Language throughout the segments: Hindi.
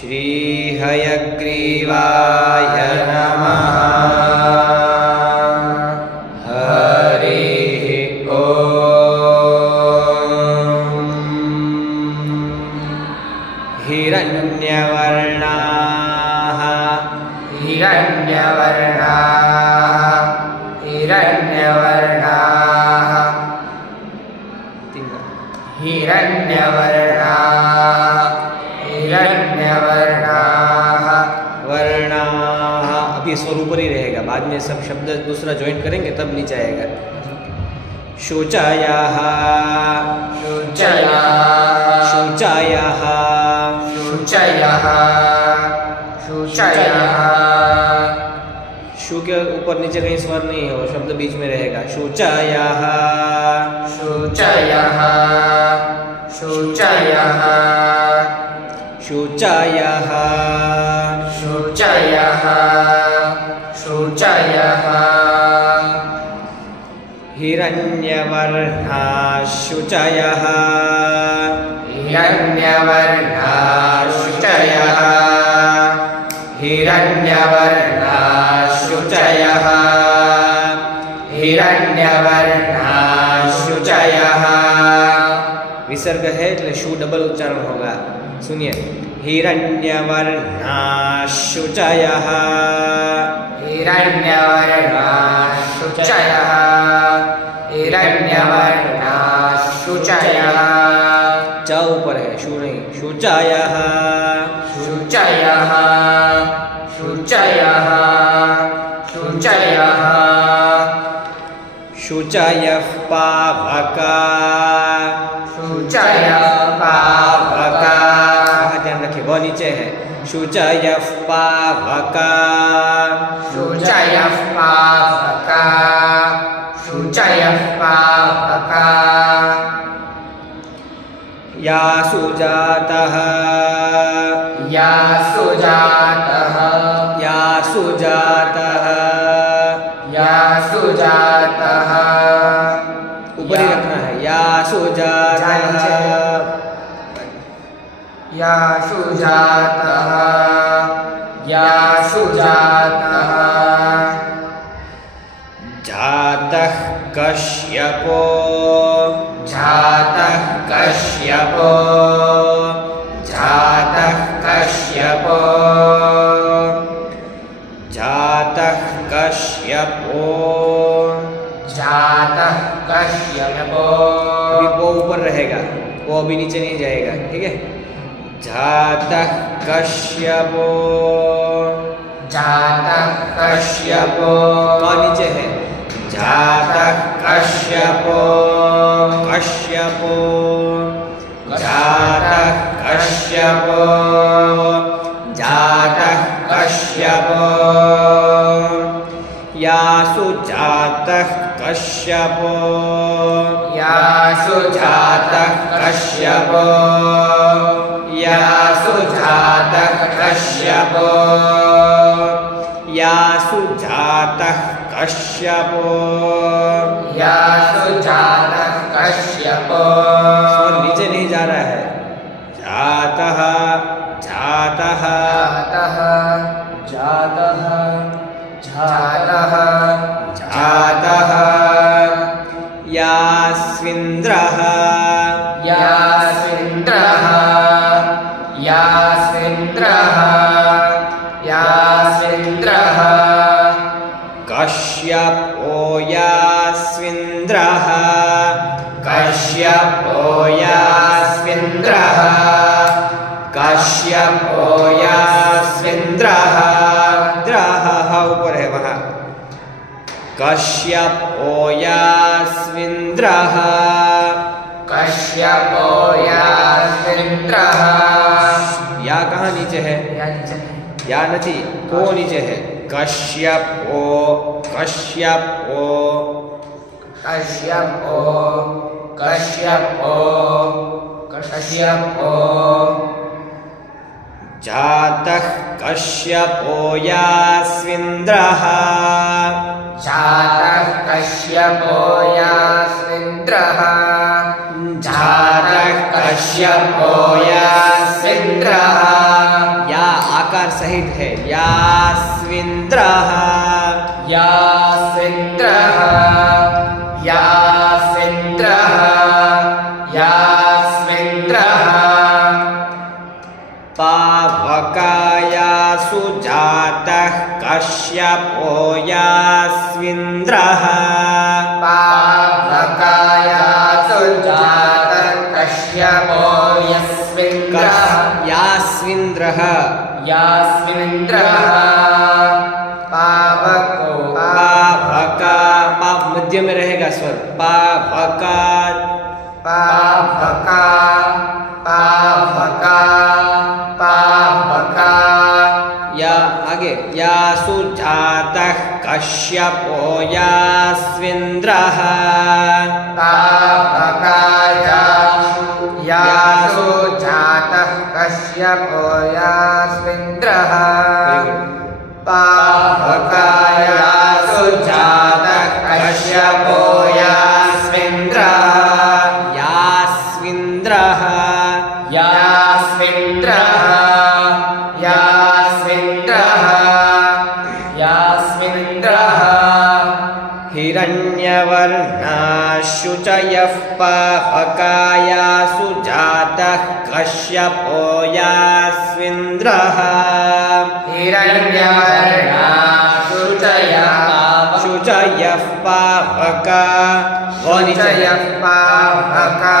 श्री हयग्रीवाय नमः। हरिः ॐ। हिरण्यवर्णाः वर्णाः। अभी स्वर ऊपर ही रहेगा, बाद में सब शब्द दूसरा ज्वाइन करेंगे तब नीचे आएगा। शौचायाः शु के ऊपर नीचे कहीं स्वर नहीं है, वो शब्द बीच में रहेगा। शौचायाः हिरण्यवर्णाः शुचयः विसर्ग है એટલે शु डबल उच्चारण होगा। सुनिए, हिरण्यवर्णाः शुचयः च ऊपर है, शु नहीं। शुचयः शुचयः पावका। ध्यान रखिए, वह नीचे है। शुचयः पावका या सुजातः ऊपर ही रखना है। या सुजातः जातः कश्यपो अभी वो ऊपर रहेगा, वो अभी नीचे नहीं जाएगा, ठीक है। जातः कश्यपो वहाँ नीचे है। जातः कश्यपो या सुजातः कश्यपो स्वर नीचे नहीं जा रहा है। जातः यास्विन्द्रः कश्यपो यास्विन्द्रः द्रह ऊपर है वहाँ। कश्यपो यास्विन्द्रः या कहाँ नीचे है? या नहीं, को नीचे है। कश्यपो जातः कश्यपो यास्विन्द्रः आकार सहित है। यास्विन्द्रः यास्विन्द्रः यास्विन्द्रः यास्विन्द्रः पावकायासु जातः कश्यपो यास्विन्द्रः पावकायासु जातः कश्यपो यास्विन्द्रः यास्विन्द्रः यास्विन्द्रः पावको पावका पाव मध्य में रहेगा स्वर पावका पावका पावका पावका या आगे यासु जातः कश्यपो यास्विन्द्रः यासु जातः कश्यपो यास्विन्द्रः पावकायासु जातः कश्यपो यास्विन्द्रः यास्विन्द्रः यास्विन्द्रः यास्विन्द्रः यास्विन्द्रः हिरण्यवर्णाशुचयः पावकायासु जातः कश्यपो यास्विन्द्रः हिरण्यवर्णाशुचयः शुचयः पावका शुचयः पावका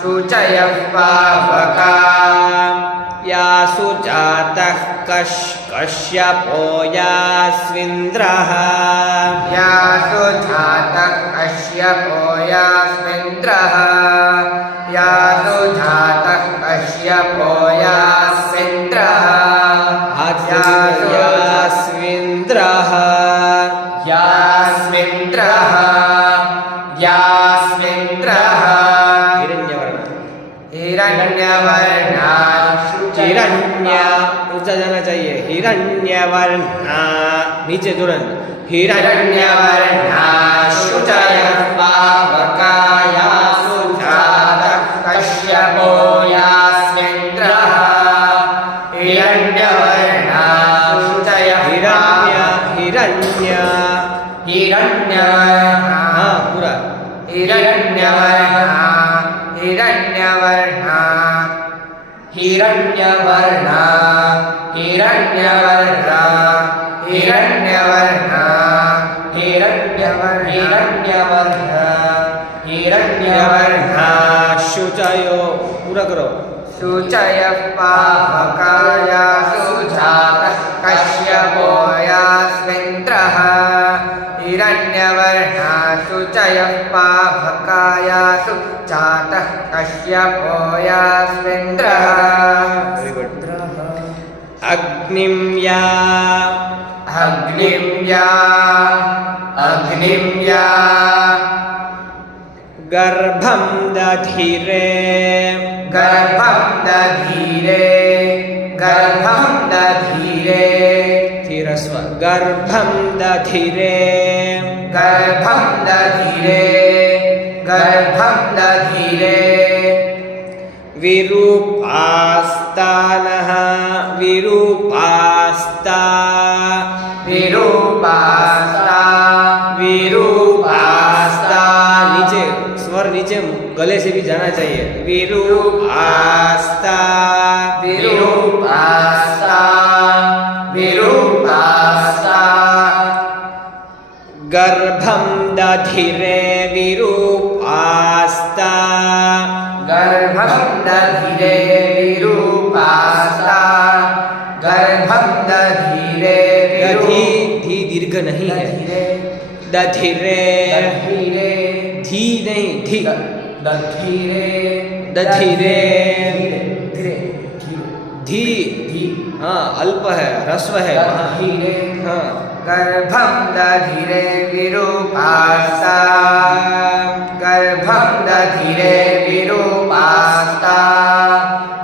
शुचयः पावका यासु जातः कश्यपो यास्विन्द्रः यासु जातः कश्यपो यास्विन्द्रः यासु जातः कश्यपो यास्विन्द्रः यास्विन्द्रः यास्विन्द्रः यास्विन्द्रः हिरण्यवर्णा हिरण्य ऊंचा जाना चाहिए हिरण्यवर्णा नीचे तुरंत हिरण्यवर्णा शुचयः पावकायासु जातः कश्यपो यास्विन्द्रः हिरण्यवर्णा शुचयः हिरण्य हिरण्यवर्णा हाँ पूरा हिरण्यवर्णा हिरण्यवर्णा हिरण्यवर्णा हिरण्यवर्णा हिरण्यवर्णा हिरण्यवर्णा हिरण्यवर्णा शुचयो पूरा करो शुचयः पावकायासु जातः कश्यपो यास्विन्द्रः हिरण्यवर्णा शुचयः पावकायासु जातः कश्यपो यास्विन्द्रः अग्निं या अग्निं या अग्निं या गर्भं दधिरे गर्भं दधीरे गर्भं दधीरे धीरस्व गर्भं दधिरे गर्भं दधीरे गर्भं दधीरे विरूपास्तानः विरूपास्ता विरूपास्ता विरूपास्ता नीचे स्वर नीचे गले से भी जाना चाहिए विरूपास्ता विरूपास्ता विरूपास्ता गर्भं दधिरे विरूपास्ता गर्भं दधिरे विरूपास्ता गर्भं दधिरे दधि धी दीर्घ नहीं है दधिरे दधिरे धी नहीं धी दधिरे दधिरे धीरे धी धी हाँ अल्प है ह्रस्व है वहाँ दधिरे हाँ गर्भं दधिरे विरूपास्ता गर्भं दधिरे विरूपास्ता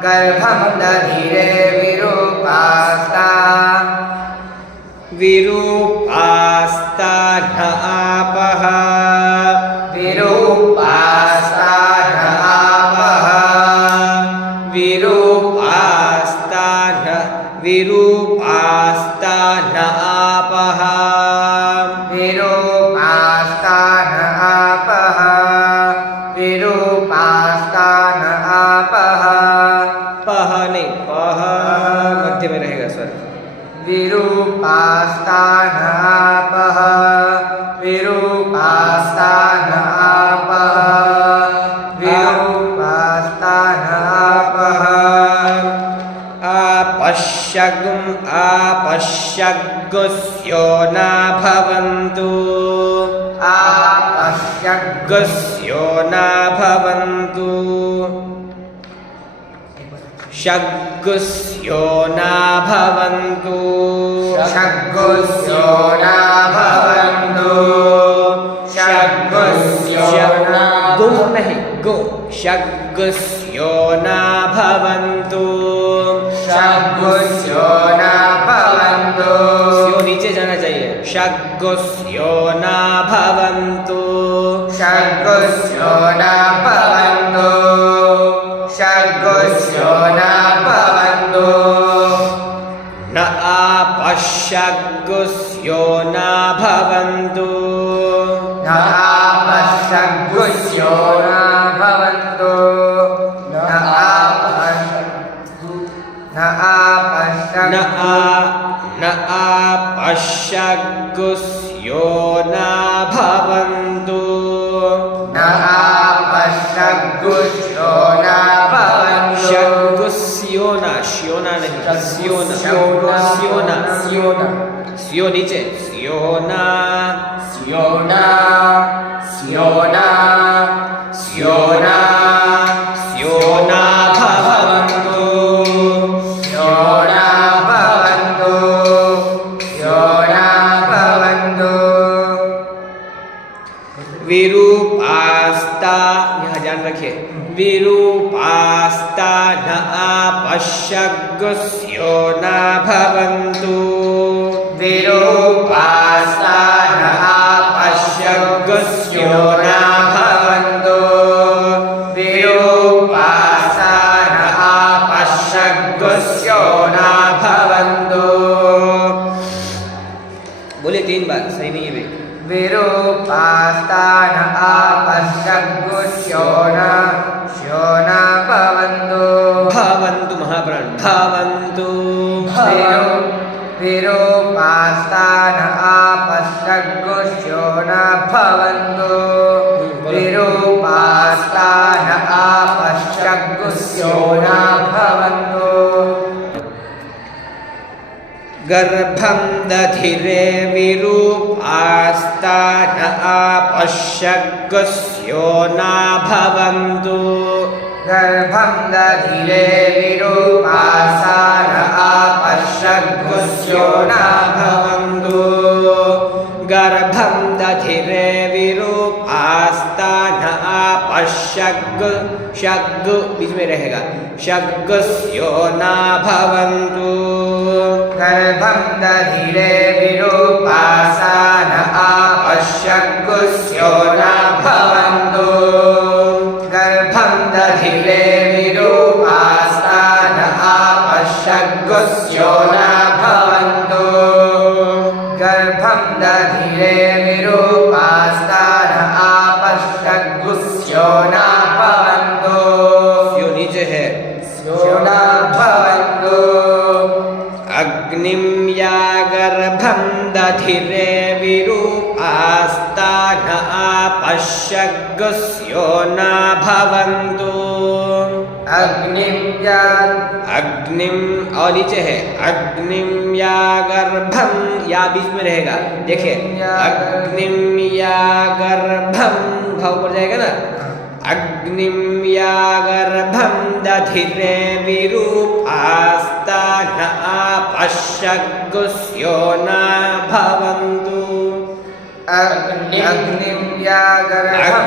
गर्भं दधिरे विरूपास्ता विरूपास्ता न आपः विरूपास्ता न आपः विरूपास्ता न विरूपास्ता न आपः विरूपास्ता न आपः विरूपास्ता न आपः पह नहीं पह मध्य में रहेगा स्वर विरूपास्ता न आपः विरूपास्ता न आपः विरूपास्ता न आपः आपश्यगुस्यो न भवन्तु गुस्यो न भवन्तु शग्गुस्यो न भवन्तु शग्गुस्यो न भवन्तु शग्गुस्यो न गु नहीं गु शग्गुस्यो न भवन्तु शग्गुस्यो न भवन्तु स्यो नीचे जाना चाहिए शग्गुस्यो न भवन्तु शग्गुस्यो न भवन्तु शग्गुस्यो न भवन्तु न आपश्यगुस्यो न भवन्तु न आपश्यगुस्यो न भवन्तु न आपश्यगुस्यो न भवन्तु न आपश्यगुस्यो न भवन्तु शग्गुस्यो न श्यो न नहीं स्यो न स्यो न स्यो नीचे स्यो न स्यो न स्यो न स्यो न स्यो न भवन्तु स्यो न भवन्तु स्यो न भवन्तु विरूपास्ता यहाँ ध्यान रखिए विरूपास्ता न आपश्यगुस्यो न भवन्तु विरूपास्ता न आपश्यगुस्यो न भवन्तु विरूपास्ता न आपश्यगुस्यो न भवन्तु बोले 3 बार सही नहीं है भाई विरूपास्ता न आपश्यगुस्यो न भवन्तु भवन्तु महाप्राण भवन्तु विरूपास्ता न आपश्यगुस्यो न भवन्तु विरूपास्ता न आपश्यगुस्यो न भवन्तु गर्भं दधिरे विरूपास्ता न आपश्यगुस्यो न भवन्तु गर्भं दधिरे विरूपास्ता न आपश्यगुस्यो न भवन्तु गर्भं दधिरे विरूपास्ता न शग् बीच में रहेगा शग्गुस्यो न भवन्तु गर्भं दधिरे विरूपास्ता न आपश्यगुस्यो न भवन्तु गर्भं दधिरे विरूपास्ता न आपश्यगुस्यो न भवन्तु गर्भं दधिरे विरूपास्ता न आपश्यगुस्यो न भवन्तु यो नीचे है स्यो न भवन्तु अग्निं या गर्भं दधिरे विरूपास्ता न आपश्यगुस्यो न भवन्तु अग्निम और नीचे है अग्निम या गर्भम या बीच में रहेगा देखिए अग्निम या गर्भम भाव पड़ जाएगा ना अग्निम या गर्भम दधिरे विरूपास्ता न आपश्यगुस्यो न भवन्तु अग्निं या गर्भं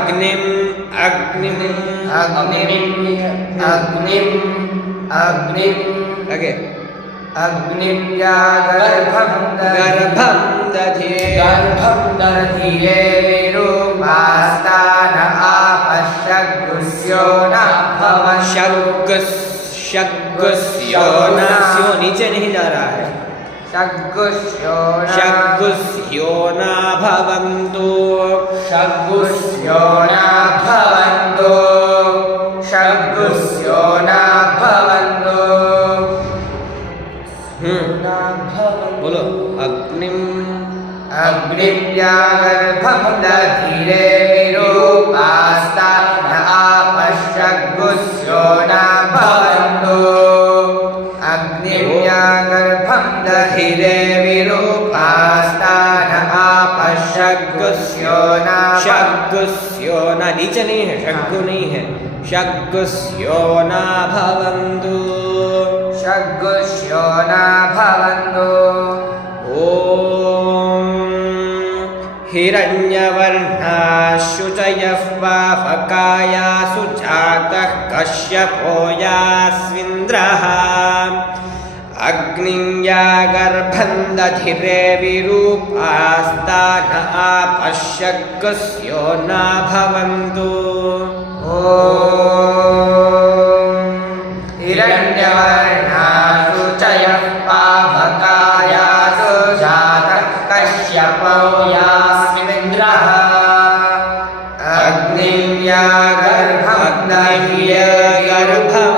अग्निं या गर्भं दधिरे विरूपास्ता न आपश्यगुस्यो न भवन्तु शग्गुस्यो न नीचे नहीं जा रहा षड्गुष्योना षड्गुस्योना भवन्तु षड्गुष्योना भवन्तु षड्गुष्योना भवन्तु बोलो अग्निम अग्निव्यागर्भं दधिरे विरूपास्ता न आपश्यग्गुस्योना भवन्तु अग्निव्यागर्भं दधिरे विरूपास्ता न आपश्यग्गुस्योना षड्गुस्योना नीचे नहीं है षड्गु नहीं है षड्गुस्योना भवन्तु षड्गुष्योना भवन्तु ॐ हिरण्यवर्णाशुचयः पावकायासु जातः कश्यपो यास्विन्द्रः अग्निं दधिरे विरूपास्ता न आपश्यग्गुस्यो न भवन्तु ॐ हिरण्यवर्णाशुचयः पावकायासु जातः कश्यपो यास्मिन्द्रः अग्निव्यागर्भं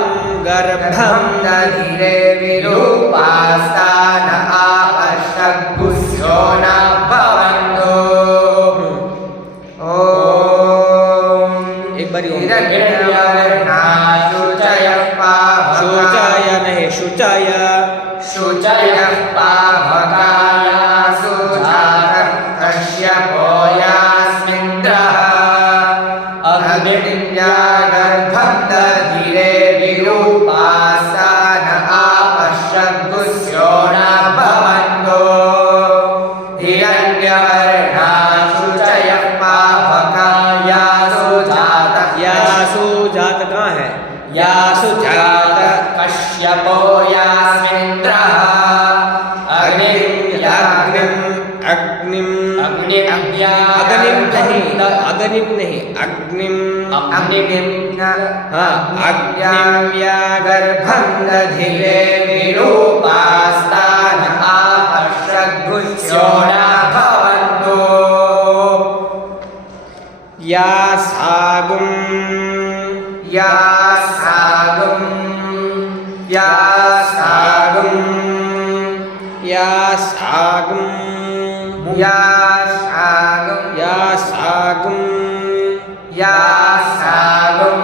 गर्भं दधिरे विरूपास्ता न आपश्यग्गुस्यो न भवन्तु ॐ एक बारी हिरण्यवर्णाशुचयः शुचाय नहीं शुचाय शुचयः पावकायासु जातः कश्यपो यास्मिन्द्रः अग्निव्यागर्भं दधिरे विरूपास्ता न आपश्यग्गुस्यो न भवन्तु हिरण्यवर्णाशुचयः पावकायासु जातः यासु जात कहाँ है यासु जात कश्यपो यास्मिन्द्रः अग्निम नहीं अग्निम हाँ अग्निव्यागर्भं दधिरे विरूपास्ता न आपश्यग्गुस्यो न भवन्तु यासागुं यासागुं यासागुं यासागुं यासागुं यासागुं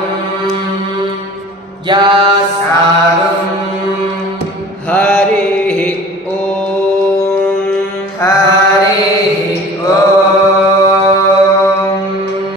यासागुं हरिः ॐ